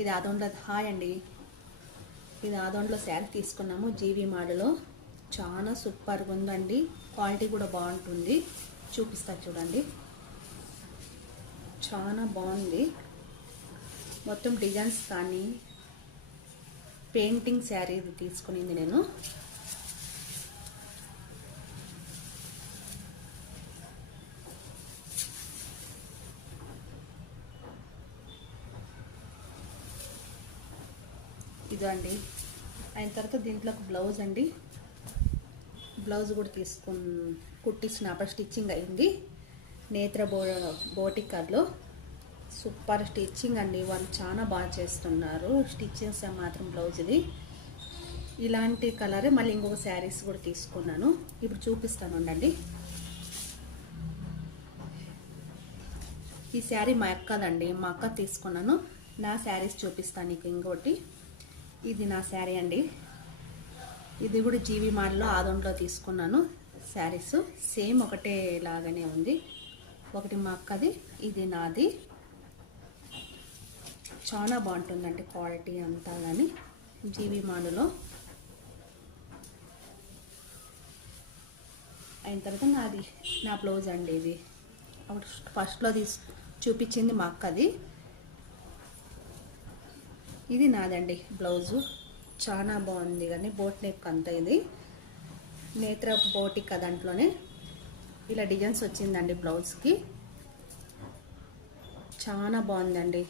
ఇది ఆదోన్లో. హాయ్ అండి, ఇది ఆదోన్లో శారీ తీసుకున్నాము జీవి మాడలో. చాలా సూపర్గా ఉందండి, క్వాలిటీ కూడా బాగుంటుంది. చూపిస్తా చూడండి, చాలా బాగుంది. మొత్తం డిజైన్స్ కానీ పెయింటింగ్ శారీ తీసుకునింది నేను. ఇదండి. అయిన తర్వాత దీంట్లో ఒక బ్లౌజ్ అండి, బ్లౌజ్ కూడా కుట్టించిన అప్పుడు స్టిచ్చింగ్ అయింది. నేత్ర బోటికల్లో సూపర్ స్టిచ్చింగ్ అండి, వాళ్ళు చాలా బాగా చేస్తున్నారు స్టిచ్చింగ్స్ మాత్రం. బ్లౌజ్ ఇది ఇలాంటి కలరే మళ్ళీ ఇంకొక శారీస్ కూడా తీసుకున్నాను, ఇప్పుడు చూపిస్తాను ఉండండి. ఈ శారీ మా అక్కదండి, మా అక్క తీసుకున్నాను. నా శారీస్ చూపిస్తాను నీకు. ఇంకోటి ఇది నా శారీ అండి, ఇది కూడా జీవి మాల్లో ఆదోన్లో తీసుకున్నాను. శారీస్ సేమ్ ఒకటే లాగానే ఉంది. ఒకటి మా అక్కది, ఇది నాది. చాలా బాగుంటుందండి క్వాలిటీ అంతా కానీ జీవి మాల్లో. అయిన తర్వాత నా బ్లౌజ్ అండి, ఇది అప్పుడు ఫస్ట్లో చూపించింది మా అక్కది. ఇది నాదండి బ్లౌజు, చాలా బాగుంది. కానీ బోట్ నెక్ అంతా ఇది నేత్ర బోటిక్ దాంట్లోనే ఇలా డిజైన్స్ వచ్చిందండి బ్లౌజ్కి. చాలా బాగుందండి.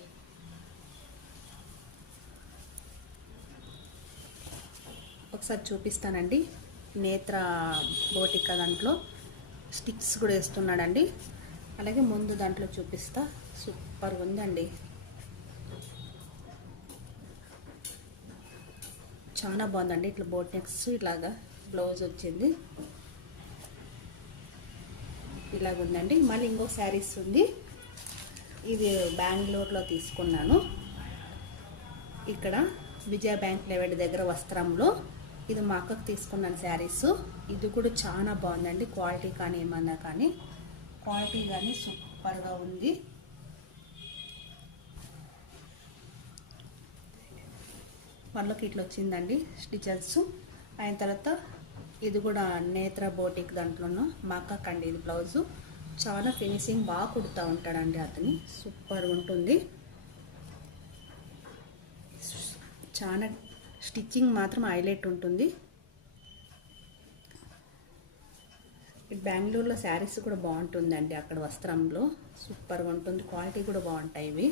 ఒకసారి చూపిస్తానండి. నేత్ర బోటిక్ దాంట్లో స్టిక్స్ కూడా వేస్తున్నాడండి. అలాగే ముందు దాంట్లో చూపిస్తా, సూపర్ ఉందండి, చాలా బాగుందండి. ఇట్లా బోట్ నెక్స్ ఇలాగా బ్లౌజ్ వచ్చింది, ఇలాగ ఉందండి. మళ్ళీ ఇంకొక శారీస్ ఉంది, ఇది బెంగళూరులో తీసుకున్నాను. ఇక్కడ విజయ బ్యాంక్ లెవెల్ దగ్గర వస్త్రంలో. ఇది మా అక్కకు తీసుకున్నాను శారీస్. ఇది కూడా చాలా బాగుందండి, క్వాలిటీ కానీ ఏమన్నా కానీ క్వాలిటీ కానీ సూపర్గా ఉంది. వాళ్ళకి ఇట్లా వచ్చిందండి స్టిచెస్. అయిన తర్వాత ఇది కూడా నేత్ర బోటిక్ దాంట్లోనూ మా అక్కకండి ఇది బ్లౌజు. చాలా ఫినిషింగ్ బాగా కుడుతూ ఉంటాడండి అతని, సూపర్ ఉంటుంది. చాలా స్టిచ్చింగ్ మాత్రం హైలైట్ ఉంటుంది. బెంగళూరులో శారీస్ కూడా బాగుంటుందండి, అక్కడ వస్త్రంలో సూపర్గా ఉంటుంది, క్వాలిటీ కూడా బాగుంటాయి ఇవి.